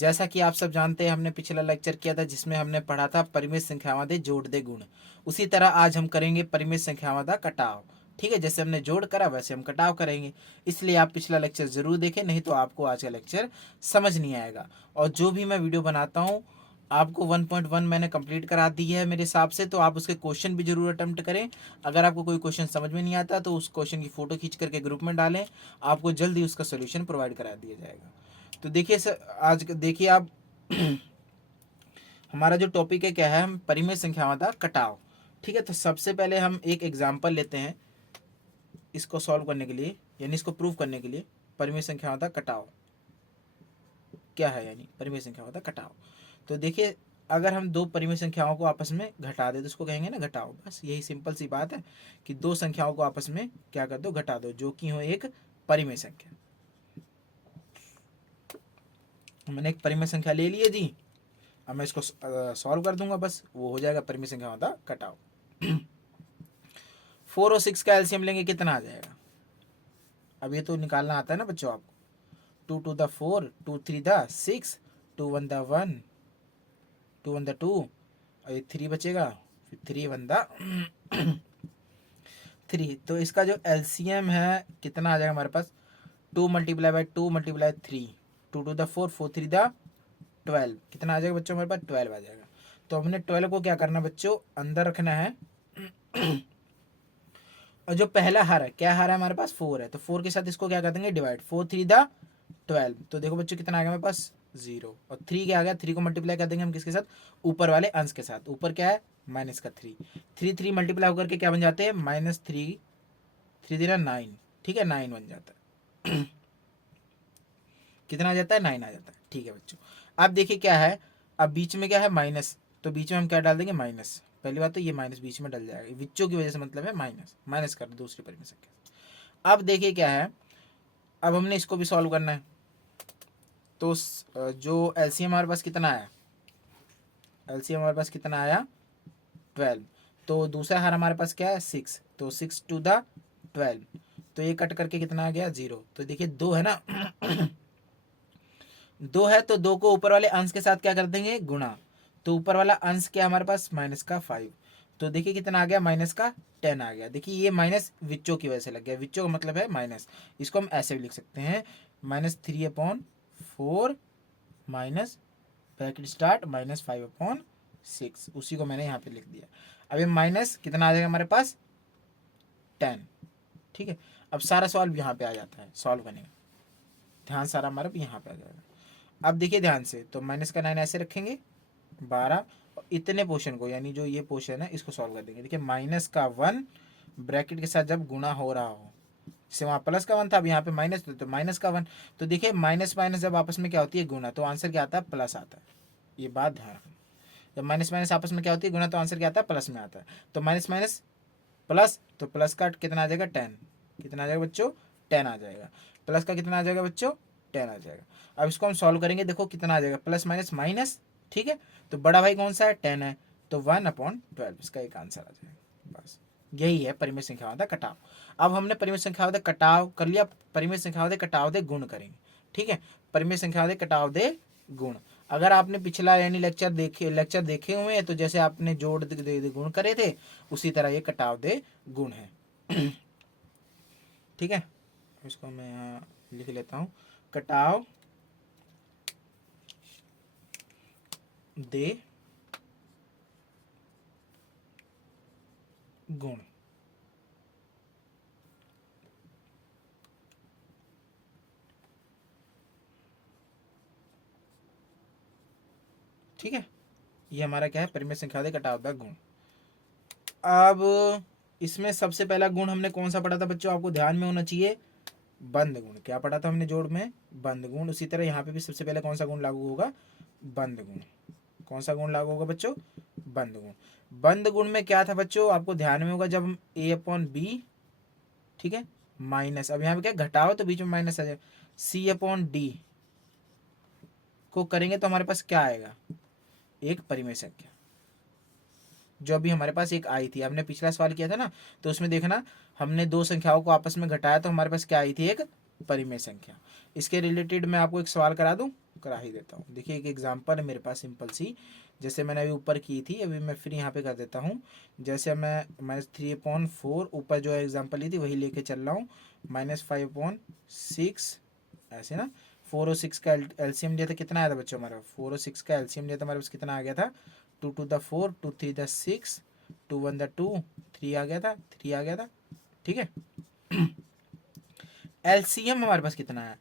जैसा कि आप सब जानते हैं, हमने पिछला लेक्चर किया था जिसमें हमने पढ़ा था परिमित संख्यावां दे जोड़ दे गुण। उसी तरह आज हम करेंगे परिमित संख्यावां दा कटाव। ठीक है, जैसे हमने जोड़ करा वैसे हम कटाव करेंगे। इसलिए आप पिछला लेक्चर जरूर देखें, नहीं तो आपको आज का लेक्चर समझ नहीं आएगा। और जो भी मैं वीडियो बनाता हूँ आपको 1.1 मैंने कंप्लीट करा दी है मेरे हिसाब से, तो आप उसके क्वेश्चन भी जरूर अटेम्प्ट करें। अगर आपको कोई क्वेश्चन समझ में नहीं आता तो उस क्वेश्चन की फोटो खींच करके ग्रुप में डालें, आपको जल्दी उसका सोल्यूशन प्रोवाइड करा दिया जाएगा। तो देखिए सर, आज देखिए आप हमारा जो टॉपिक है क्या है, हम परिमेय संख्याओं का कटाव। ठीक है, तो सबसे पहले हम एक एग्जाम्पल लेते हैं इसको सॉल्व करने के लिए, यानी इसको प्रूव करने के लिए। परिमेय संख्याओं का कटाव क्या है, यानी परिमेय संख्याओं का कटाव। तो देखिए, अगर हम दो परिमेय संख्याओं को आपस में घटा दे तो उसको कहेंगे ना घटाओ। बस यही सिंपल सी बात है कि दो संख्याओं को आपस में क्या कर दो, घटा दो, जो कि हो एक परिमेय संख्या। मैंने एक परिमेय संख्या ले ली है जी, अब मैं इसको सॉल्व कर दूंगा, बस वो हो जाएगा परिमेय संख्या का कटाव। 4 और 6 का एलसीएम लेंगे, कितना आ जाएगा? अब ये तो निकालना आता है ना बच्चों आपको। 2 to the 4, 2 3 the 6, 2 1 the 1, 2 1 the 2, और ये 3 बचेगा, फिर 3 1 the 3। तो इसका जो एलसीएम है कितना आ जाएगा हमारे पास? 2 multiply by 2 multiply 3, 2 to the 4, 4 3 the 12, कितना आ जाएगा बच्चों हमारे पास? 12 आ जाएगा। तो हमने 12 को क्या करना बच्चों, अंदर रखना है। और जो पहला हार है, क्या हार है हमारे पास? 4 है, तो 4 के साथ इसको क्या कर देंगे, डिवाइड। 4 3 द 12, तो देखो बच्चों कितना आ गया हमारे पास? 0। और 3 क्या आ गया? 3 को मल्टीप्लाई कर देंगे हम किसके साथ? ऊपर वाले अंश के साथ। ऊपर क्या है? माइनस का 3। 3 3 मल्टीप्लाई होकर के क्या बन जाते हैं? -3, 3 3 9। ठीक है, 9 बन जाता है। कितना आ जाता है? 9 आ जाता है। ठीक है बच्चों, अब देखिए क्या है, अब बीच में क्या है? माइनस, तो बीच में हम क्या डाल देंगे? माइनस। पहली बात तो ये माइनस बीच में डल जाएगा, विच्चों की वजह से मतलब है माइनस, माइनस कर दो दूसरी परिमेय संख्या। अब देखिए क्या है, अब हमने इसको भी सॉल्व करना है। तो जो एलसीएम हमारे पास कितना आया? एलसीएम हमारे पास कितना आया? 12। तो दूसरा हार हमारे पास क्या है? 6, तो 6 to the 12, तो ये कट करके कितना आ गया? 0। तो देखिए 2 है ना। 2 है तो 2 को ऊपर वाले अंश के साथ क्या कर देंगे? गुणा। तो ऊपर वाला अंश क्या हमारे पास? माइनस का 5। तो देखिए कितना आ गया? माइनस का 10 आ गया। देखिए ये माइनस विच्चों की वजह से लग गया, विच्चों का मतलब है माइनस। इसको हम ऐसे भी लिख सकते हैं, -3/4 माइनस ब्रैकेट स्टार्ट -5/6। उसी को मैंने यहाँ पे लिख दिया। अब ये माइनस कितना आ जाएगा हमारे पास? 10। ठीक है, अब सारा सॉल्व यहाँ पे आ जाता है, सॉल्व करने का ध्यान सारा हमारा यहाँ पे आ जाएगा। अब देखिए ध्यान से, तो माइनस का 9 ऐसे रखेंगे, 12, और इतने पोर्शन को, यानी जो ये पोर्शन है इसको सॉल्व कर देंगे। देखिए माइनस का 1 ब्रैकेट के साथ जब गुणा हो रहा हो, जैसे वहाँ प्लस का 1 था, अब यहाँ पे माइनस, तो माइनस का 1। तो देखिए माइनस माइनस जब आपस में क्या होती है? गुणा, तो आंसर क्या आता है? प्लस आता है। ये बात ध्यान रखना, जब माइनस माइनस आपस में क्या होती है? गुणा, तो आंसर क्या आता है? प्लस में आता है। तो माइनस माइनस प्लस, तो प्लस का कितना आ जाएगा? 10। कितना आ जाएगा बच्चों? 10 आ जाएगा। प्लस का कितना आ जाएगा बच्चों? 10 आ जाएगा। अब इसको हम सॉल्व करेंगे, देखो कितना आ जाएगा? Plus minus minus. ठीक है, तो बड़ा भाई कौन सा है? 10 है, तो 1/12 इसका एक आंसर आ जाएगा। बस यही है परिमेय संख्याओं का कटाव। अब हमने परिमेय संख्याओं का कटाव कर लिया, परिमेय संख्याओं के कटाव दे गुण करेंगे। ठीक है, परिमेय संख्याओं के कटाव दे गुण। अगर आपने पिछला यानी लेक्चर देखे हुए हैं, तो जैसे आपने जोड़ दे गुण करे थे, उसी तरह ये कटाव दे गुण है। ठीक है, इसको मैं यहाँ लिख लेता हूँ, कटाव दे गुण। ठीक है, ये हमारा क्या है? परिमेय संख्या दे कटाव दा गुण। अब इसमें सबसे पहला गुण हमने कौन सा पढ़ा था बच्चों? आपको ध्यान में होना चाहिए, बंद गुण। क्या पढ़ा था हमने जोड़ में? बंद गुण। उसी तरह यहाँ पे भी सबसे पहले कौन सा गुण लागू होगा? बंद गुण। कौन सा गुण लागू होगा बच्चों? बंद गुण। बंद गुण में क्या था बच्चों? आपको ध्यान में होगा, जब हम A/B, ठीक है, माइनस, अब यहाँ पे क्या घटाओ तो बीच में माइनस आ जाए, C/D को करेंगे तो हमारे पास क्या आएगा? एक परिमेय संख्या, जो अभी हमारे पास एक आई थी। हमने पिछला सवाल किया था ना, तो उसमें देखना, हमने दो संख्याओं को आपस में घटाया तो हमारे पास क्या आई थी? एक परिमेय संख्या। इसके रिलेटेड मैं आपको एक सवाल करा दूं, करा ही देता हूँ। देखिए एक एग्जांपल है मेरे पास सिंपल सी, जैसे मैंने अभी ऊपर की थी, अभी मैं फिर यहाँ पे कर देता हूँ। जैसे मैं -3/4 ऊपर जो एग्जांपल ली थी वही लेके चल रहा हूँ, -5/6 ऐसे ना। 4 और 6 का एलसीएम लिया था, कितना आया था बच्चों हमारा? 4 और 6 का एलसीएम लिया था हमारे पास, कितना आ गया था? 2 to the 4, 2 3 the 6, 2 1 the 2, 3 आ गया था, 3 आ गया था। ठीक है। एलसीएम हमारे पास कितना है?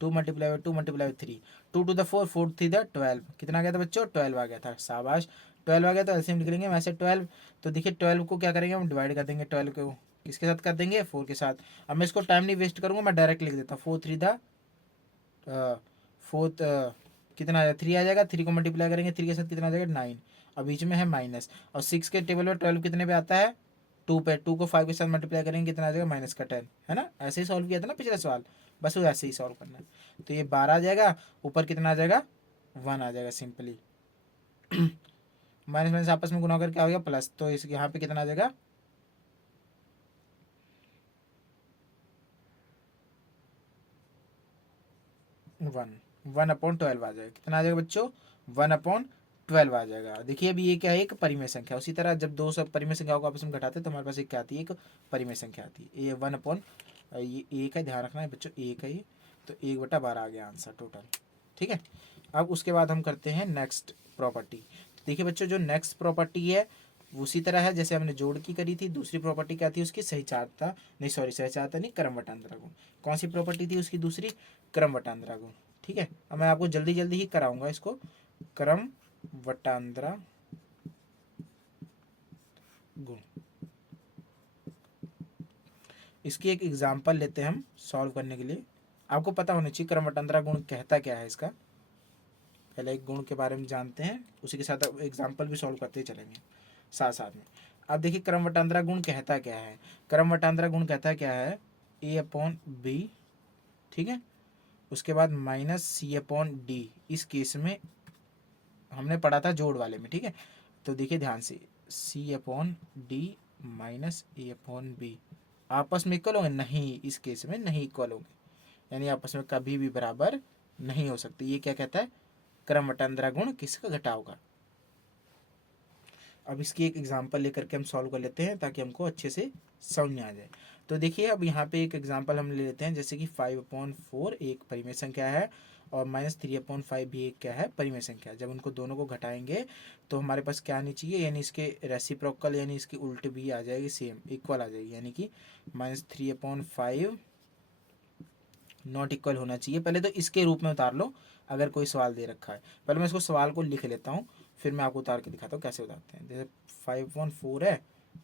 2 multiply 2 multiply 3, 2 to the 4, 4 3 the 12, कितना आ गया था बच्चों? 12 आ गया था। शाबाश, 12 आ गया। तो एलसीएम निकलेंगे वैसे 12। तो देखिए 12 को क्या करेंगे हम? डिवाइड कर देंगे। 12 को किसके साथ कर देंगे? 4 के साथ। अब मैं इसको टाइम नहीं वेस्ट करूंगा, मैं डायरेक्ट लिख देता हूँ। 4 3 द 4 कितना आ जाएगा? 3 आ जाएगा। 3 को मल्टीप्लाई करेंगे 3 के साथ, कितना आ जाएगा? 9। और बीच में है माइनस, और 6 के टेबल में 12 कितने पे आता है? 2 पे। 2 को 5 के साथ मल्टीप्लाई करेंगे, कितना आ जाएगा? -10, है ना। ऐसे ही सॉल्व किया था ना पिछला सवाल, बस वो ऐसे ही सॉल्व करना है। तो ये 12 आ जाएगा, ऊपर कितना आ जाएगा? 1 आ जाएगा सिंपली। माइनस माइनस आपस में गुना करके क्या हो गया? प्लस। तो इस यहाँ पे कितना आ जाएगा? 1/12 आ जाएगा। कितना आ जाएगा बच्चों? 1/12 आ जाएगा। देखिए अभी ये क्या है? एक परिमेय संख्या। उसी तरह जब दो सब परिमेय संख्याओं को आपस में घटाते हैं तो हमारे पास एक क्या आती है? एक परिमेय संख्या आती है। ये 1/, ये एक है, ध्यान रखना है बच्चों, एक है ये। तो 1/12 आ गया आंसर टोटल। ठीक है। अब उसके बाद हम करते हैं नेक्स्ट प्रॉपर्टी। देखिए बच्चों, जो नेक्स्ट प्रॉपर्टी है उसी तरह है जैसे हमने जोड़ की करी थी। दूसरी प्रॉपर्टी क्या थी उसकी? सहीचारता, नहीं सॉरी सहीचारता नहीं, क्रमवटांतरा गुण। कौन सी प्रॉपर्टी थी उसकी दूसरी? क्रमवटांतरा गुण। ठीक है। अब मैं आपको जल्दी जल्दी ही कराऊंगा इसको। क्रमवटांतरा गुण, इसकी एक एग्जांपल लेते हैं हम सॉल्व करने के लिए। आपको पता होना चाहिए क्रमवटांतरा गुण कहता क्या है इसका। पहले एक गुण के बारे में जानते हैं, उसी के साथ एग्जांपल भी सॉल्व करते चलेंगे साथ साथ में। अब देखिए क्रमवटांतरा गुण कहता क्या है। क्रमवटांतरा गुण कहता क्या है? A/B, ठीक है। उसके बाद -C/D। इस केस में हमने पढ़ा था जोड़ वाले में, ठीक है। तो देखिए ध्यान से, C/D माइनस A/B आपस में इक्वल होंगे? नहीं, इस केस में नहीं इक्वल होंगे, यानी आपस में कभी भी बराबर नहीं हो सकते। ये क्या कहता है? क्रमवटांतरा गुण किसका घटा होगा। अब इसकी एक एग्जांपल लेकर के हम सॉल्व कर लेते हैं ताकि हमको अच्छे से समझ में आ जाए। तो देखिए अब यहाँ पे एक एग्जांपल हम ले लेते हैं, जैसे कि 5/4 एक परिमेय संख्या है और -3/5 भी एक क्या है? परिमेय संख्या। जब उनको दोनों को घटाएंगे तो हमारे पास क्या आनी चाहिए? यानी इसके रेसिप्रोकल, यानी इसकी उल्ट भी आ जाएगी, सेम इक्वल आ जाएगी। यानी कि -3/5 नॉट इक्वल होना चाहिए। पहले तो इसके रूप में उतार लो अगर कोई सवाल दे रखा है। पहले मैं इसको सवाल को लिख लेता हूँ, फिर मैं आपको उतार के दिखाता हूँ कैसे उतारते हैं। जैसे 5/4 है,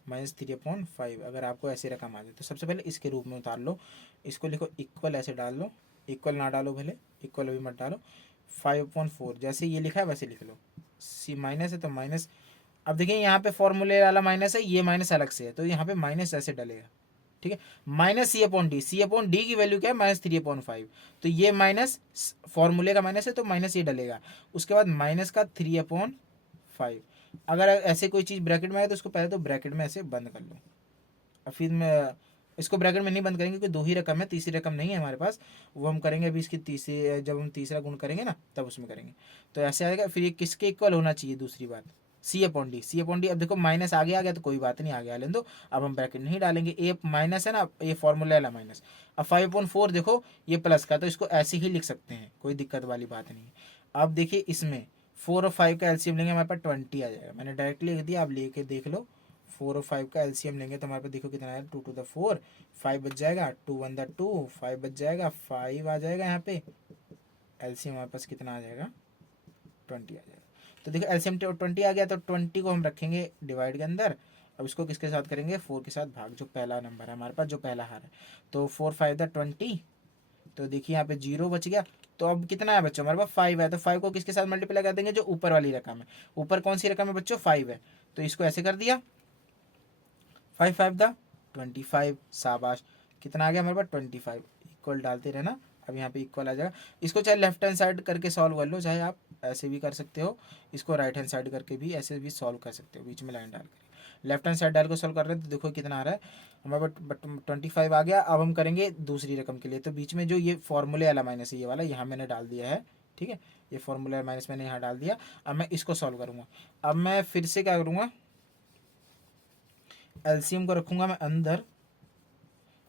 -3/5, अगर आपको ऐसे रकम आ जाए तो सबसे पहले इसके रूप में उतार लो। इसको लिखो इक्वल, ऐसे डाल लो। इक्वल ना डालो भले, इक्वल अभी मत डालो। 5/4 जैसे ये लिखा है वैसे लिख लो। सी माइनस है तो माइनस। अब देखिए यहाँ पे फॉर्मूले वाला माइनस है, ये माइनस अलग से है, तो यहाँ पे माइनस ऐसे डलेगा। ठीक है। -C/D, C/D की वैल्यू क्या है? -3/5। तो ये माइनस फॉर्मूले का माइनस है तो माइनस ये डलेगा। उसके बाद माइनस का 3/5। अगर ऐसे कोई चीज़ ब्रैकेट में आए तो उसको पहले तो ब्रैकेट में ऐसे बंद कर लो। और फिर मैं इसको ब्रैकेट में नहीं बंद करेंगे क्योंकि दो ही रकम है, तीसरी रकम नहीं है हमारे पास। वो हम करेंगे अभी इसकी तीसरी, जब हम तीसरा गुण करेंगे ना तब उसमें करेंगे। तो ऐसे आएगा। फिर ये किसके इक्वल होना चाहिए? दूसरी बात C/D, C/D। अब देखो माइनस आगे आ गया तो कोई बात नहीं, आगे आ लेने दो। अब हम ब्रैकेट नहीं डालेंगे, ए माइनस है ना, ये फॉर्मूला वाला माइनस। अब 5/4 देखो ये प्लस का, तो इसको ऐसे ही लिख सकते हैं, कोई दिक्कत वाली बात नहीं है। अब देखिए इसमें 4 और 5 का एलसीएम लेंगे, हमारे पास 20 आ जाएगा। मैंने डायरेक्टली लिख दिया, आप लेके देख लो। 4 और 5 का एलसीएम लेंगे तो हमारे पास देखो कितना आएगा? 2 to the 4, 5 बच जाएगा, 2 1 the 2, 5 बच जाएगा, 5 आ जाएगा। यहाँ पे एलसीएम हमारे पास कितना आ जाएगा? 20 आ जाएगा। तो देखो एलसीएम 20 आ गया, तो 20 को हम रखेंगे डिवाइड के अंदर। अब इसको किसके साथ करेंगे? 4 के साथ भाग, जो पहला नंबर है हमारे पास, जो पहला हार है। तो 4 5 20। तो देखिए यहाँ पे 0 बच गया। तो अब कितना है बच्चों? हमारे पास 5 है, तो 5 को किसके साथ मल्टीप्लाई कर देंगे? जो ऊपर वाली रकम है। ऊपर कौन सी रकम है बच्चों? 5 है, तो इसको ऐसे कर दिया। 5 5 25। शाबाश, कितना आ गया हमारे पास? 25। इक्वल डालते रहना, अब यहाँ पे इक्वल आ जाएगा। इसको चाहे लेफ्ट हैंड साइड करके सॉल्व कर लो, चाहे आप ऐसे भी कर सकते हो। इसको राइट हैंड साइड करके भी ऐसे भी सॉल्व कर सकते हो, बीच में लाइन डाल कर। लेफ्ट हैंड साइड डाल के सॉल्व कर रहे हैं तो देखो कितना आ रहा है हमारे पास? 25 आ गया। अब हम करेंगे दूसरी रकम के लिए, तो बीच में जो ये फॉर्मूले वाला माइनस है, ये वाला यहाँ मैंने डाल दिया है। ठीक है। ये फॉर्मूला माइनस मैंने यहाँ डाल दिया। अब मैं इसको सॉल्व करूँगा। अब मैं फिर से क्या करूँगा, एलसीएम को रखूँगा मैं अंदर,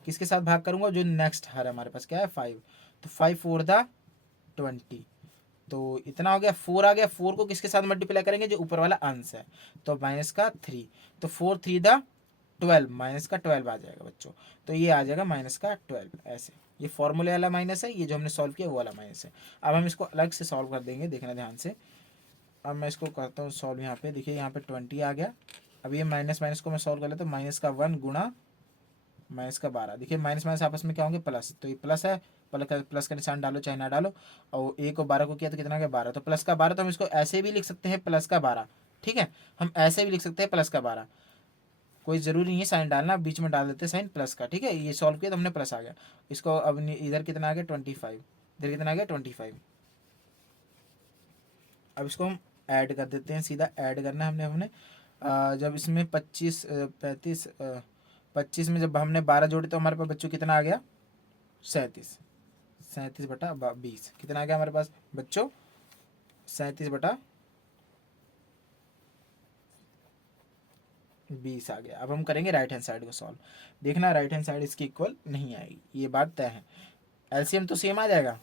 किसके साथ भाग करूँगा, जो नेक्स्ट हर हमारे पास क्या है 5, तो 5 4 दा 20, तो इतना हो गया, 4 आ गया। 4 को किसके साथ मल्टीप्लाई करेंगे, जो ऊपर वाला अंश है, तो माइनस का 3, तो 4 3 दा 12, माइनस का 12 आ जाएगा बच्चों। तो ये आ जाएगा माइनस का 12 ऐसे। ये फॉर्मूले वाला माइनस है, ये जो हमने सॉल्व किया वो वाला माइनस है। अब हम इसको अलग से सॉल्व कर देंगे, देखना ध्यान से। अब मैं इसको करता हूँ सॉल्व। यहाँ पे देखिए, यहाँ पे 20 आ गया। अब ये माइनस माइनस को मैं सॉल्व कर लेता हूँ, माइनस का 1 गुणा माइनस का 12। देखिए माइनस माइनस आपस में क्या होंगे, प्लस, तो ये प्लस है, प्लस का निशान डालो चाहे ना डालो। और एक को 12 को किया तो कितना आ गया 12, तो प्लस का 12, तो हम इसको ऐसे भी लिख सकते हैं प्लस का 12, ठीक है। हम ऐसे भी लिख सकते हैं प्लस का 12, कोई ज़रूरी नहीं है साइन डालना, बीच में डाल देते हैं साइन प्लस का, ठीक है। ये सॉल्व किया तो हमने प्लस आ गया। इसको अब इधर कितना आ गया 25, इधर कितना आ गया 25। अब इसको हम ऐड कर देते हैं, सीधा ऐड करना है हमने जब इसमें 25 35 25 में जब हमने 12 जोड़े तो हमारे पास बच्चों कितना आ गया 37, 37/20 कितना आ गया हमारे पास बच्चों 37/20 आ गया। अब हम करेंगे राइट हैंड साइड को सॉल्व। देखना राइट हैंड साइड इसकी इक्वल नहीं आएगी, ये बात तय है। एलसीएम तो सेम आ जाएगा,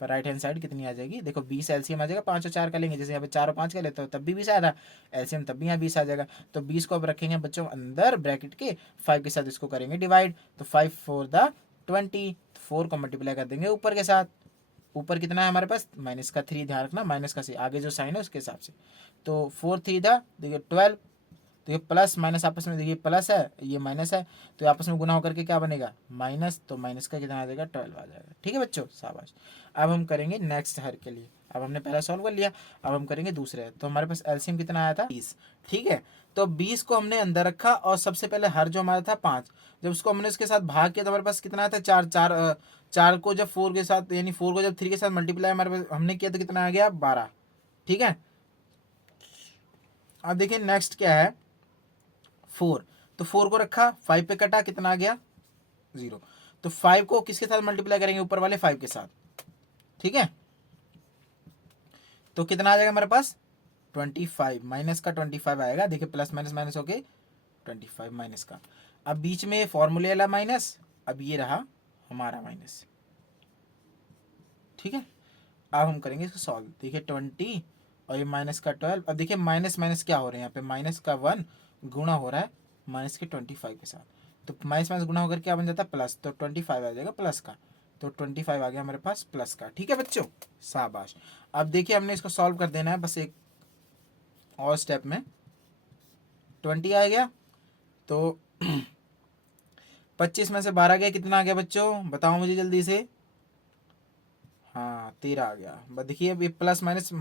पर राइट हैंड साइड कितनी आ जाएगी, देखो 20 एलसीएम आ जाएगा, 5 और 4 का लेंगे, जैसे यहाँ पे 4 और 5 का लेते हो तब भी 20 आया था एलसीएम, तब भी यहाँ 20 आ जाएगा। तो 20 को अब रखेंगे बच्चों अंदर ब्रैकेट के, 5 के साथ इसको करेंगे डिवाइड, तो 5 4 दा 20, 4 को मल्टीप्लाई कर देंगे ऊपर के साथ। ऊपर कितना है हमारे पास माइनस का 3, ध्यान रखना माइनस का से आगे जो साइन है उसके हिसाब से। तो 4 3 दा देखिए 12, तो ये प्लस माइनस आपस में देखिए प्लस है ये माइनस है, तो आपस में गुना होकर के क्या बनेगा माइनस, तो माइनस का कितना आ जाएगा 12 आ जाएगा, ठीक है बच्चों शाबाश। अब हम करेंगे नेक्स्ट हर के लिए। अब हमने पहला सॉल्व कर लिया, अब हम करेंगे दूसरे। तो हमारे पास एलसीएम कितना आया था 20, ठीक है। तो 20 को हमने अंदर रखा और सबसे पहले हर जो हमारा था 5, जब उसको हमने उसके साथ भाग किया तो हमारे पास कितना आया था 4 4 4 को जब 4 के साथ यानी 4 को जब 3 के साथ मल्टीप्लाई हमारे पास हमने किया तो कितना आ गया 12, ठीक है। अब देखिए नेक्स्ट क्या है 4, तो 4 को रखा 5 पे कटा कितना आ गया 0, तो 5 को किसके साथ मल्टीप्लाई करेंगे ऊपर वाले 5 के साथ, ठीक है। तो कितना आ जाएगा हमारे पास 25, माइनस का 25 आएगा, देखिए प्लस माइनस माइनस हो गए 25 माइनस का। अब बीच में फॉर्मूले वाला माइनस, अब ये रहा हमारा माइनस, ठीक है। अब हम करेंगे इसको सॉल्व, देखिए 20 और ये माइनस का 12। अब देखिए माइनस माइनस क्या हो रहे हैं यहाँ पे, माइनस का 1 गुणा हो रहा है माइनस के 25 के साथ, तो माइनस माइनस गुणा होकर क्या बन जाता है प्लस, तो 25 आ जाएगा प्लस का, तो 25 आ गया हमारे पास प्लस का, ठीक है बच्चों शाबाश। अब देखिए हमने इसको सॉल्व कर देना है बस एक और स्टेप में। 20 आ गया, तो 25 में से 12 गया, कितना आ गया बच्चों बताओ मुझे जल्दी से, हाँ 13 आ गया। बस देखिए अब ये प्लस माइनस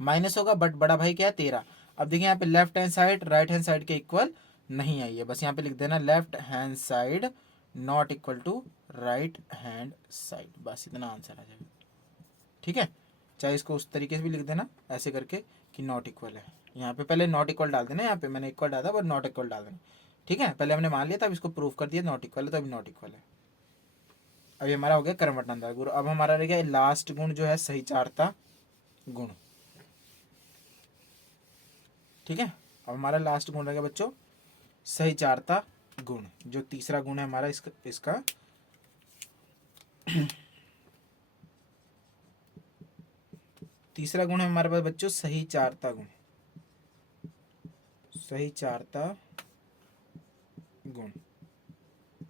माइनस होगा बट बड़ा भाई क्या है 13। अब देखिए यहाँ पे left hand side right hand side के इक्वल नहीं आई है, बस यहाँ पे लिख देना left hand side not equal to right hand side, बस इतना आंसर आ जाएगा, ठीक है। चाहे इसको उस तरीके से भी लिख देना ऐसे करके कि नॉट इक्वल है, यहाँ पे पहले नॉट इक्वल डाल देना, यहाँ पे मैंने इक्वल डाला बट नॉट इक्वल डाल देना, ठीक है। पहले हमने मान लिया था, अब इसको प्रूव कर दिया नॉट इक्वल है, तो अभी नॉट इक्वल है। अभी हमारा हो गया कर्मठनंदा गुण। अब हमारा रह गया लास्ट गुण जो है सही चारता गुण, ठीक है। अब हमारा लास्ट गुण रह गया बच्चों सही चारता गुण, जो तीसरा गुण है हमारा इसका तीसरा गुण है हमारे पास बच्चों सही चारता गुण, सही चारता गुण,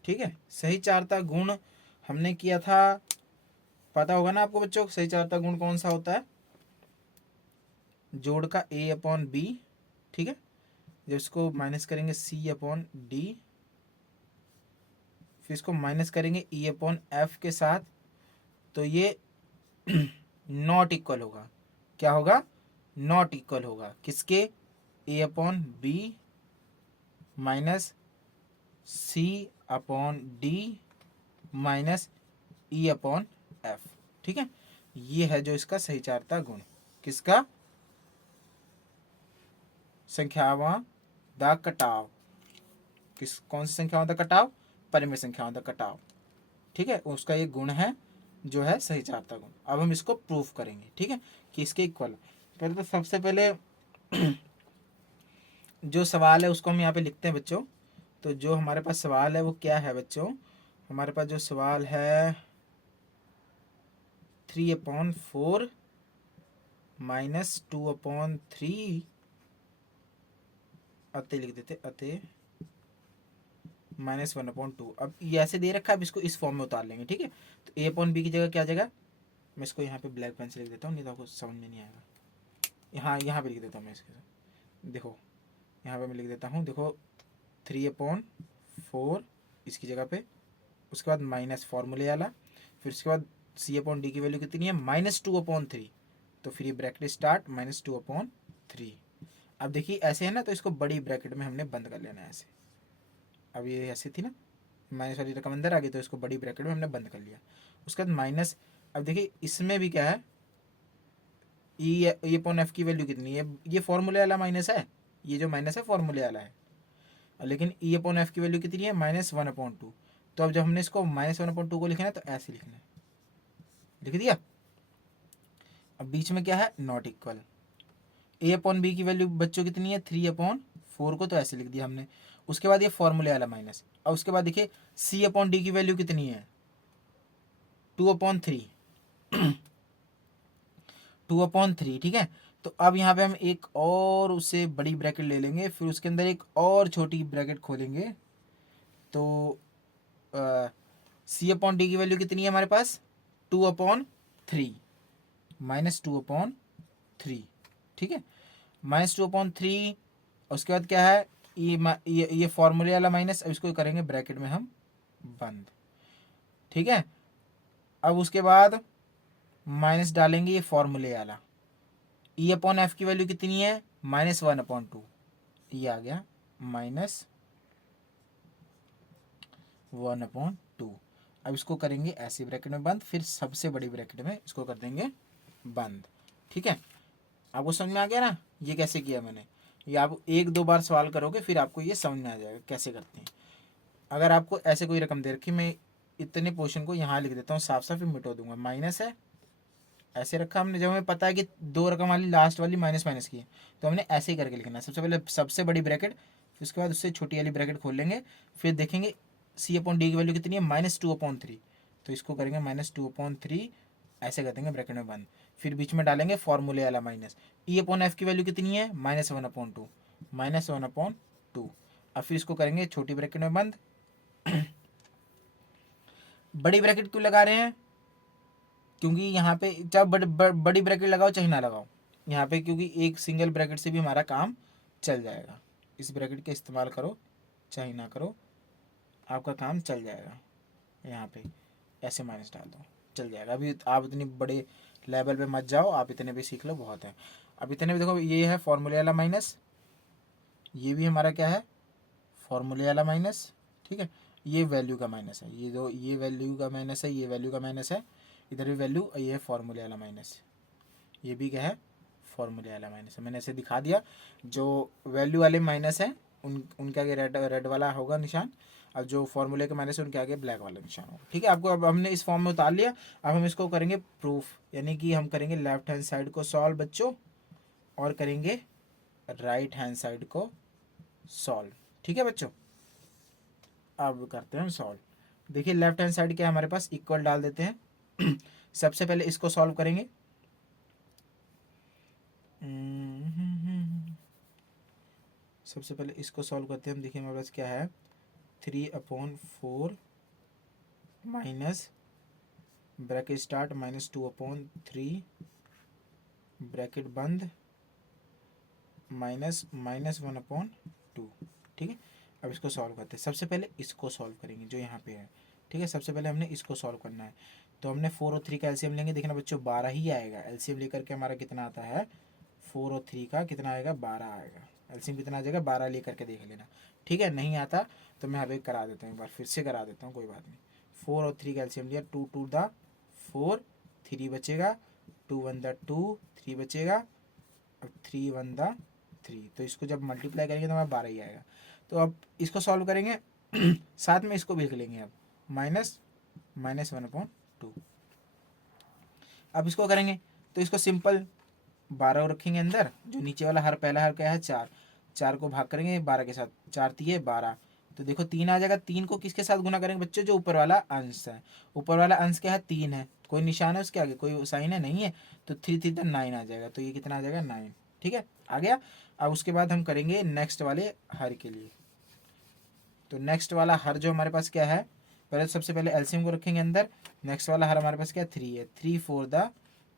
ठीक है। सही चारता गुण हमने किया था, पता होगा ना आपको बच्चों सही चारता गुण कौन सा होता है, जोड़ का a अपॉन बी, ठीक है। जब इसको माइनस करेंगे c अपॉन डी, फिर इसको माइनस करेंगे e अपॉन एफ के साथ, तो ये नॉट इक्वल होगा, क्या होगा नॉट इक्वल होगा किसके, a upon B minus C upon D minus E upon F, ठीक है। ये है जो इसका सही चारता गुण, किसका संख्यावां द कटाव, किस कौन सी संख्याओं का कटाव, परिमेय संख्याओं का कटाव, ठीक है उसका ये गुण है। जो है सही चारता गुण। अब हम इसको प्रूफ करेंगे, ठीक है, कि इसके इक्वल। पहले तो सबसे पहले जो सवाल है उसको हम यहाँ पे लिखते हैं बच्चों। तो जो हमारे पास सवाल है वो क्या है बच्चों, हमारे पास जो सवाल है 3/4 -2/3 अतः लिख देते, अतः -1/2। अब ये ऐसे दे रखा है, अब इसको इस फॉर्म में उतार लेंगे, ठीक है। तो a/b की जगह क्या आ जाएगा, मैं इसको यहाँ पे ब्लैक पेन से लिख देता हूँ, नहीं तो आपको समझ में नहीं आएगा। यहाँ पे लिख देता हूँ मैं इसके साथ, देखो यहाँ पे मैं लिख देता हूँ, देखो 3/4 इसकी जगह पे, उसके बाद माइनस फॉर्मूले वाला, फिर उसके बाद c/d की वैल्यू कितनी है -2/3। तो फिर ये ब्रैकेट स्टार्ट -2/3। अब देखिए ऐसे है ना, तो इसको बड़ी ब्रैकेट में हमने बंद कर लेना है ऐसे। अब ये ऐसे थी ना, माइनस वाली रकम अंदर आ गई, तो इसको बड़ी ब्रैकेट में हमने बंद कर लिया। उसके बाद माइनस, अब देखिए इसमें भी क्या है, e/f की वैल्यू कितनी है, ये फॉर्मूले वाला माइनस है, ये जो माइनस है फॉर्मूले वाला है, लेकिन e/f की वैल्यू कितनी है -1/2। तो अब जब हमने इसको -1/2 को लिखना है तो ऐसे लिखना है, लिख दिया। अब बीच में क्या है, नॉट इक्वल। a/b की वैल्यू बच्चों कितनी है 3/4 को, तो ऐसे लिख दिया हमने। उसके बाद ये फॉर्मूले वाला माइनस, और उसके बाद देखिए c/d की वैल्यू कितनी है 2/3, 2/3, ठीक है। तो अब यहाँ पे हम एक और उससे बड़ी ब्रैकेट ले लेंगे, फिर उसके अंदर एक और छोटी ब्रैकेट खोलेंगे। तो c/d की वैल्यू कितनी है हमारे पास 2/3 -2/3, ठीक है, -2/3। उसके बाद क्या है, ये फॉर्मूले वाला माइनस, अब इसको करेंगे ब्रैकेट में हम बंद, ठीक है। अब उसके बाद माइनस डालेंगे ये फॉर्मूले वाला, e/f की वैल्यू कितनी है -1/2, ये आ गया -1/2। अब इसको करेंगे ऐसे ब्रैकेट में बंद, फिर सबसे बड़ी ब्रैकेट में इसको कर देंगे बंद, ठीक है। आपको समझ में आ गया ना ये कैसे किया मैंने, ये आप 1-2 बार सवाल करोगे फिर आपको ये समझ में आ जाएगा कैसे करते हैं। अगर आपको ऐसे कोई रकम दे रखी, मैं इतने पोर्शन को यहाँ लिख देता हूँ साफ साफ, फिर मिटो दूंगा, माइनस है ऐसे रखा हमने, जब हमें पता है कि 2 रकम वाली लास्ट वाली माइनस माइनस की है, तो हमने ऐसे ही करके लिखना है। सबसे पहले सबसे बड़ी ब्रैकेट, फिर उसके बाद उससे छोटी वाली ब्रैकेट खोल लेंगे, फिर देखेंगे c/d की वैल्यू कितनी है -2/3, तो इसको करेंगे -2/3, ऐसे कर देंगे ब्रैकेट में बंद। फिर बीच में डालेंगे फॉर्मूले वाला माइनस, e/f की वैल्यू कितनी है -1/2, -1/2। अब फिर इसको करेंगे छोटी ब्रैकेट में बंद। बड़ी ब्रैकेट क्यों लगा रहे हैं, क्योंकि यहाँ पे चाहे बड़ी ब्रैकेट लगाओ चाहे ना लगाओ यहाँ पे, क्योंकि एक सिंगल ब्रैकेट से भी हमारा काम चल जाएगा। इस ब्रैकेट का इस्तेमाल करो चाहे ना करो, आपका काम चल जाएगा। यहाँ पे ऐसे माइनस डाल दो, चल जाएगा। अभी आप इतनी बड़े लेवल पे मत जाओ, आप इतने पे सीख लो, बहुत है। अब इतने पे देखो, ये है फॉर्मूले वाला माइनस, ये भी हमारा क्या है फॉर्मूले वाला माइनस, ठीक है। ये वैल्यू का माइनस है, ये दो, ये वैल्यू का माइनस है, ये वैल्यू का माइनस है, इधर भी वैल्यू, ये है फॉर्मूले वाला माइनस, ये भी क्या है फॉर्मूले वाला माइनस है। मैंने ऐसे दिखा दिया, जो वैल्यू वाले माइनस है उनके आगे रेड वाला होगा निशान, अब जो फॉर्मूले के माइनस है उनके आगे ब्लैक वाला निशान होगा, ठीक है। आपको अब हमने इस फॉर्म में उतार लिया। अब हम इसको करेंगे प्रूफ, यानी कि हम करेंगे लेफ्ट हैंड साइड को सॉल्व बच्चों, और करेंगे राइट हैंड साइड को सॉल्व, ठीक है बच्चों। अब करते हैं सॉल्व। देखिए लेफ्ट हैंड साइड क्या है हमारे पास, इक्वल डाल देते हैं। सबसे पहले इसको सॉल्व करेंगे, सबसे पहले इसको सॉल्व करते हैं हम। देखिए हमारे पास क्या है 3/4 माइनस ब्रैकेट स्टार्ट -2/3 ब्रैकेट बंद -1/2, ठीक है। अब इसको सॉल्व करते हैं। सबसे पहले इसको सॉल्व करेंगे जो यहाँ पे है, ठीक है। सबसे पहले हमने इसको सॉल्व करना है, तो हमने 4 और 3 का एलसीएम लेंगे। देखना बच्चों 12 ही आएगा, एलसीएम लेकर के हमारा कितना आता है 4 और 3 का कितना आएगा 12 आएगा। एलसीएम कितना आ जाएगा 12 लेकर के देख लेना, ठीक है। नहीं आता तो मैं अभी करा देता हूँ, एक बार फिर से करा देता हूँ, कोई बात नहीं। 4 और 3 का एलसीएम लिया, 2 2 द 4, 3 बचेगा, 2 1 द 2, 3 बचेगा, अब 3 1 द 3। तो इसको जब मल्टीप्लाई करेंगे तो हमारा 12 ही आएगा। तो अब इसको सॉल्व करेंगे साथ में इसको भी लिख लेंगे अब -1/2, अब इसको करेंगे तो इसको सिंपल 12 रखेंगे अंदर, जो नीचे वाला हर पहला हर क्या है 4, 4 को भाग करेंगे 12 के साथ, 4 तिये 12, तो देखो 3 आ जाएगा। 3 को किसके साथ गुना करेंगे बच्चों, जो ऊपर वाला अंश है, ऊपर वाला अंश क्या है 3 है, कोई निशान है उसके आगे, कोई साइन है नहीं है, तो 3 3 9 आ जाएगा, तो ये कितना आ जाएगा 9। ठीक है, आ गया। अब उसके बाद हम करेंगे नेक्स्ट वाले हर के लिए। तो नेक्स्ट वाला हर जो हमारे पास क्या है, पहले सबसे पहले एलसीएम को रखेंगे अंदर। नेक्स्ट वाला हर हमारे पास क्या है 3 है, 3 4 द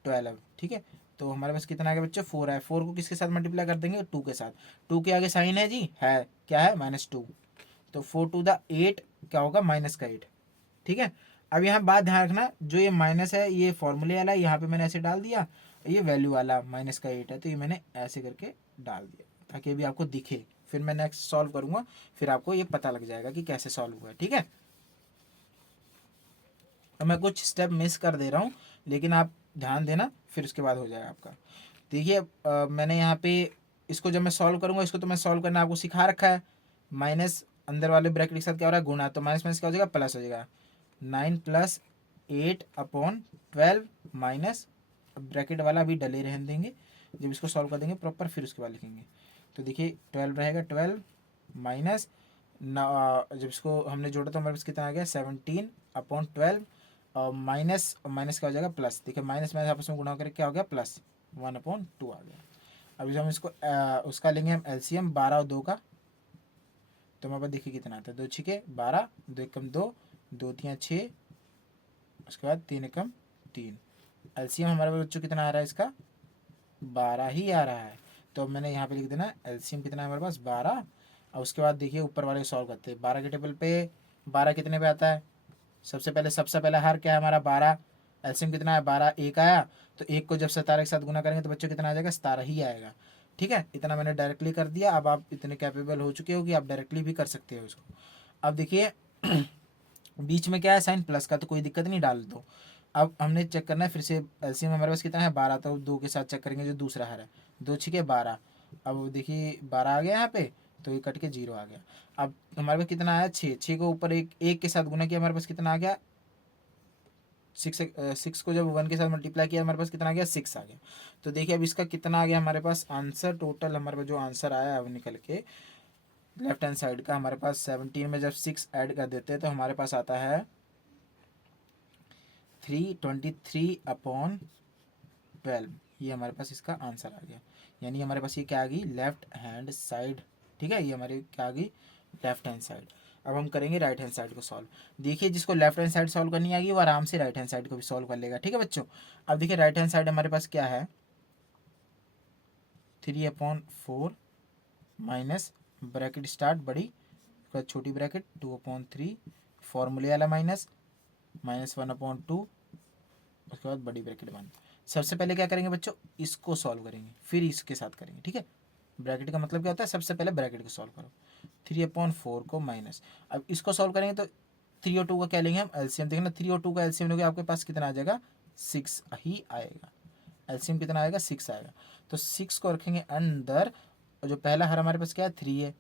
12। ठीक है, तो हमारे पास कितना आ गया बच्चों 4 है। 4 को किसके साथ मल्टीप्लाई कर देंगे 2 के साथ। 2 के आगे साइन है जी, है क्या है -2, तो 4 टू द 8 क्या होगा -8। ठीक है, अब यहाँ बात ध्यान रखना, जो ये माइनस है ये फॉर्मूले वाला है, यहाँ पे मैंने ऐसे डाल दिया, ये वैल्यू वाला -8 है, तो ये मैंने ऐसे करके डाल दिया ताकि अभी आपको दिखे। फिर मैं नेक्स्ट सॉल्व करूंगा, फिर आपको ये पता लग जाएगा कि कैसे सॉल्व हुआ है। ठीक है, अब मैं कुछ स्टेप मिस कर दे रहा हूँ, लेकिन आप ध्यान देना, फिर उसके बाद हो जाएगा आपका। देखिए मैंने यहाँ पे इसको जब मैं सॉल्व करूँगा, इसको तो मैं सॉल्व करना आपको सिखा रखा है। माइनस अंदर वाले ब्रैकेट के साथ क्या हो रहा है गुणा, तो माइनस माइनस क्या हो जाएगा प्लस हो जाएगा। 9 + 8/12 माइनस, ब्रैकेट वाला अभी डले रहने देंगे, जब इसको सॉल्व कर देंगे प्रॉपर फिर उसके बाद लिखेंगे। तो देखिए 12 रहेगा, 12 माइनस जब इसको हमने जोड़ा तो हमारे पास कितना आ गया 17/12, और माइनस माइनस क्या हो जाएगा प्लस। देखिए माइनस माइनस आपस में गुणा करके क्या हो गया +1/2 आ गया। अब इसे हम इसको उसका लेंगे हम एलसीएम 12 और 2 का, तो हमारे पास देखिए कितना आता है 2 छिके 12, 2 एकम 2, 2 तियाँ 6, उसके बाद 3 एकम 3। एलसीएम हमारे पास बच्चों कितना आ रहा है इसका 12 ही आ रहा है। तो अब मैंने यहाँ पे लिख देना एलसीएम कितना है हमारे पास 12। और उसके बाद देखिए ऊपर वाले सॉल्व करते हैं। 12 के टेबल पे 12 कितने पे आता है, सबसे पहले हर क्या है हमारा 12, एलसीएम कितना है 12, 1 आया, तो 1 को जब 17 के साथ गुना करेंगे तो बच्चों कितना आ जाएगा 17 ही आएगा। ठीक है, इतना मैंने डायरेक्टली कर दिया। अब आप इतने कैपेबल हो चुके हो कि आप डायरेक्टली भी कर सकते हो इसको। अब देखिए बीच में क्या है साइन प्लस का, तो कोई दिक्कत नहीं, डाल दो। अब हमने चेक करना है फिर से, एलसीएम हमारे पास कितना है 12, तो 2 के साथ चेक करेंगे जो दूसरा हर है, 2 छिके 12। अब देखिए 12 आ गया यहाँ पे, तो ये कट के 0 आ गया। अब हमारे पास कितना आया 6, 6 को ऊपर एक के साथ गुना किया, हमारे पास कितना आ गया 6 को जब 1 के साथ मल्टीप्लाई किया हमारे पास कितना आ गया 6 आ गया। तो देखिए अब इसका कितना आ गया हमारे पास आंसर, टोटल हमारे पास जो आंसर आया है वो निकल के लेफ्ट हैंड साइड का हमारे पास 17 में जब 6 ऐड कर देते हैं तो हमारे पास आता है 323/12। ये हमारे पास इसका आंसर आ गया, यानी हमारे पास ये क्या आ गई लेफ्ट हैंड साइड। ठीक है, ये हमारी क्या आ गई लेफ्ट हैंड साइड। अब हम करेंगे राइट हैंड साइड को सॉल्व। देखिए जिसको लेफ्ट हैंड साइड सॉल्व करनी आएगी वो आराम से राइट हैंड साइड को भी सॉल्व कर लेगा। ठीक है बच्चों, अब देखिए राइट हैंड साइड हमारे पास क्या है 3/4 माइनस ब्रैकेट स्टार्ट बड़ी, छोटी ब्रैकेट 2/3, फॉर्मूले वाला माइनस -1/2, उसके बाद बड़ी ब्रैकेट बंद। सबसे पहले क्या करेंगे बच्चों, इसको सॉल्व करेंगे फिर इसके साथ करेंगे। ठीक है, ब्रैकेट का मतलब क्या होता है, सबसे पहले ब्रैकेट को सॉल्व करो। 3/4 को माइनस, अब इसको सॉल्व करेंगे तो 3 और 2 का क्या लेंगे हम एलसीएम। देखना 3 और 2 का एलसीएम लोगे आपके पास कितना आ जाएगा 6 ही आएगा। एलसीएम कितना आएगा 6 आएगा। तो 6 को रखेंगे अंदर, और जो पहला हर हमारे पास क्या है 3 है,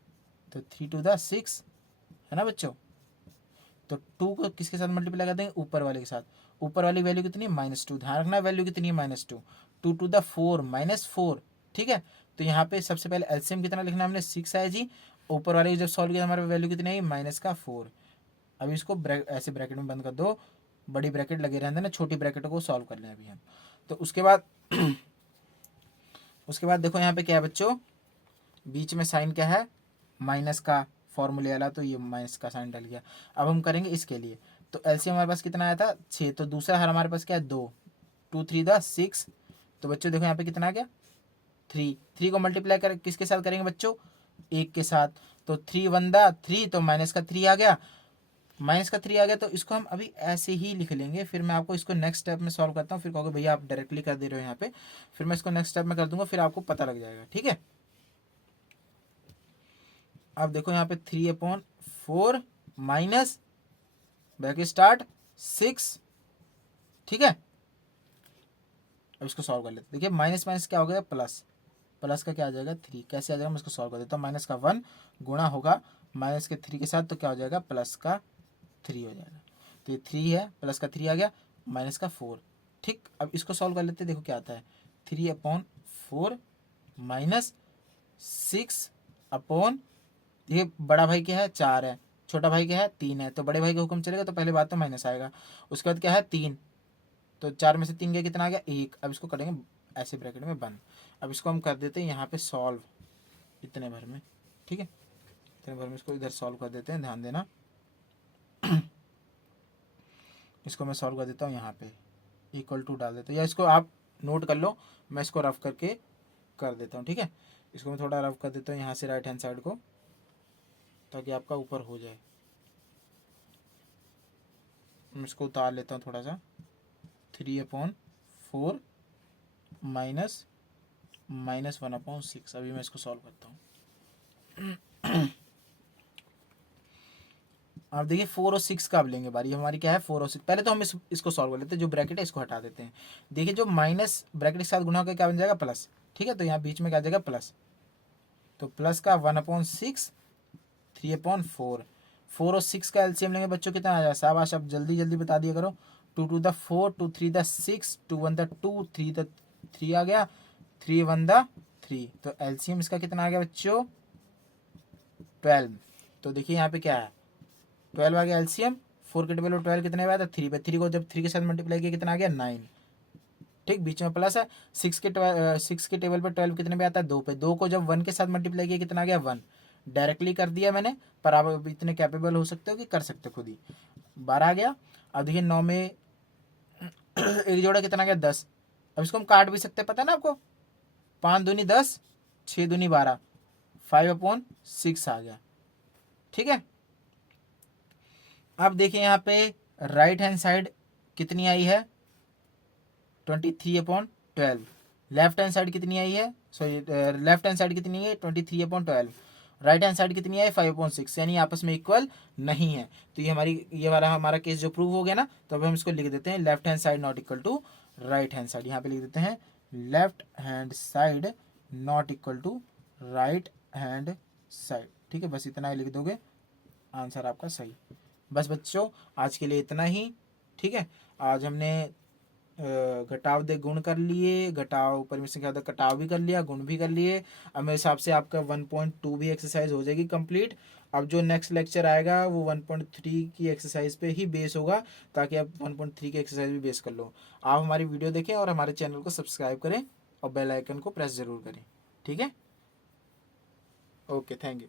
तो 3 टू द 6 है ना बच्चों। तो 2 को किसके साथ मल्टीप्लाई कर देंगे ऊपर वाले के साथ। ऊपर वाली वैल्यू कितनी है -2, ध्यान रखना वैल्यू कितनी है -2, 2 टू द 4 -4। ठीक है, तो यहाँ पे सबसे पहले एलसीएम कितना लिखना है हमने 6 है जी, ऊपर वाले की जब सॉल्व किया हमारे वैल्यू कितनी आई -4। अभी इसको ऐसे ब्रैकेट में बंद कर दो, बड़ी ब्रैकेट लगे रहने देना, छोटी ब्रैकेट को सॉल्व कर लें अभी हम। तो उसके बाद देखो यहाँ पे क्या है बच्चों, बीच में साइन क्या है माइनस का, फॉर्मूले वाला, तो ये माइनस का साइन डल गया। अब हम करेंगे इसके लिए, तो एलसीएम हमारे पास कितना आया था 6, तो दूसरा हर हमारे पास क्या है 2, 2 3 द 6। तो बच्चों देखो यहाँ पे कितना आ गया 3 को मल्टीप्लाई कर किसके साथ करेंगे बच्चों 1 के साथ, तो 3 1 द 3, तो माइनस का 3 आ गया, तो इसको हम अभी ऐसे ही लिख लेंगे। फिर मैं आपको इसको नेक्स्ट स्टेप में सॉल्व करता हूँ, फिर कहोगे भैया आप डायरेक्टली कर दे रहे हो यहाँ पे, फिर मैं इसको नेक्स्ट स्टेप में कर दूंगा, फिर आपको पता लग जाएगा। ठीक है, अब देखो यहाँ पे 3/4 माइनस ब्रैकेट स्टार्ट 6। ठीक है, अब इसको सॉल्व कर लेते हैं। देखिए माइनस माइनस क्या हो गया प्लस, प्लस का क्या आ जाएगा 3, कैसे आ जाएगा मैं इसको सॉल्व कर देता हूँ। माइनस का 1 गुणा होगा माइनस के 3 के साथ, तो क्या हो जाएगा +3 हो जाएगा। तो ये 3 है, +3 आ गया, -4। ठीक, अब इसको सॉल्व कर लेते हैं। देखो क्या आता है, 3/4 माइनस 6/, ये बड़ा भाई क्या है 4 है, छोटा भाई क्या है 3 है, तो बड़े भाई का हुक्म चलेगा तो पहले बात तो माइनस आएगा। उसके बाद क्या है 3, तो 4 में से 3 गया कितना आ गया 1। अब इसको करेंगे ऐसे ब्रैकेट में बंद। अब इसको हम कर देते हैं यहाँ पे सॉल्व इतने भर में, ठीक है, इतने भर में इसको इधर सॉल्व कर देते हैं, ध्यान देना। इसको मैं सॉल्व कर देता हूँ यहाँ पे, इक्वल टू डाल देता हूँ, या इसको आप नोट कर लो, मैं इसको रफ करके कर देता हूँ, ठीक है। इसको मैं थोड़ा रफ कर देता हूँ यहाँ से राइट हैंड साइड को, ताकि आपका ऊपर हो जाए। मैं इसको उतार लेता हूँ थोड़ा सा, 3/4 माइनस -1/6। अभी मैं इसको सॉल्व करता हूँ। अब देखिए 4 और 6 का अब लेंगे बारी, हमारी क्या है 4 और 6। पहले तो हम इसको सॉल्व कर लेते हैं, जो ब्रैकेट है इसको हटा देते हैं। देखिए जो माइनस ब्रैकेट के साथ गुणा होकर क्या बन जाएगा प्लस, ठीक है, तो यहाँ बीच में क्या आ जाएगा प्लस, तो प्लस का 1/6 3/4। 4 और 6 का एलसीएम लेंगे बच्चों, कितना आ जाएगा, शाबाश, अब जल्दी जल्दी बता दिया करो। 2 to the 4, 2 3 the 6, 2 1 the 2, 3 the 3 आ गया, 3 1 the 3, तो एलसीएम इसका कितना आ गया बच्चों 12। तो देखिए यहाँ पे क्या है 12 आ गया एलसीएम, 4 के टेबल पर 12 कितने आया था 3 पे, 3 को जब 3 के साथ मल्टीप्लाई किया कितना आ गया 9, ठीक, बीच में प्लस है। 6 के टेबल पर 12 कितने पे आता है 2 पे, 2 को जब 1 के साथ मल्टीप्लाई किया कितना आ गया 1, डायरेक्टली कर दिया मैंने, पर आप इतने कैपेबल हो सकते हो कि कर सकते हो खुद ही। 12 आ गया। अब देखिए 9 में एक जोड़ा कितना आ गया 10। अब इसको हम काट भी सकते हैं, पता है ना आपको, 5 दूनी 10, 6 दूनी 12, 5/6 आ गया, ठीक है। अब देखिए यहाँ पे राइट हैंड साइड कितनी आई है 23/12, लेफ्ट हैंड साइड कितनी आई है, सॉरी लेफ्ट हैंड साइड कितनी है 23/12, राइट हैंड साइड कितनी है 5/6, यानी आपस में इक्वल नहीं है। तो ये वाला हमारा केस जो प्रूव हो गया ना, तो अब हम इसको लिख देते हैं left hand side not equal to right hand side. यहाँ पे लिख देते हैं left hand side not equal to right hand side, ठीक है, बस इतना ही लिख दोगे, आंसर आपका सही। बस बच्चों आज के लिए इतना ही, ठीक है। आज हमने घटाव दे गुण कर लिए, घटाव परमिशन के साथ घटाव भी कर लिया, गुण भी कर लिए। अब मेरे हिसाब से आपका 1.2 भी एक्सरसाइज हो जाएगी कंप्लीट। अब जो नेक्स्ट लेक्चर आएगा वो 1.3 की एक्सरसाइज पे ही बेस होगा, ताकि आप 1.3 की एक्सरसाइज भी बेस कर लो। आप हमारी वीडियो देखें और हमारे चैनल को सब्सक्राइब करें और बेल आइकन को प्रेस ज़रूर करें, ठीक है। Okay, thank you.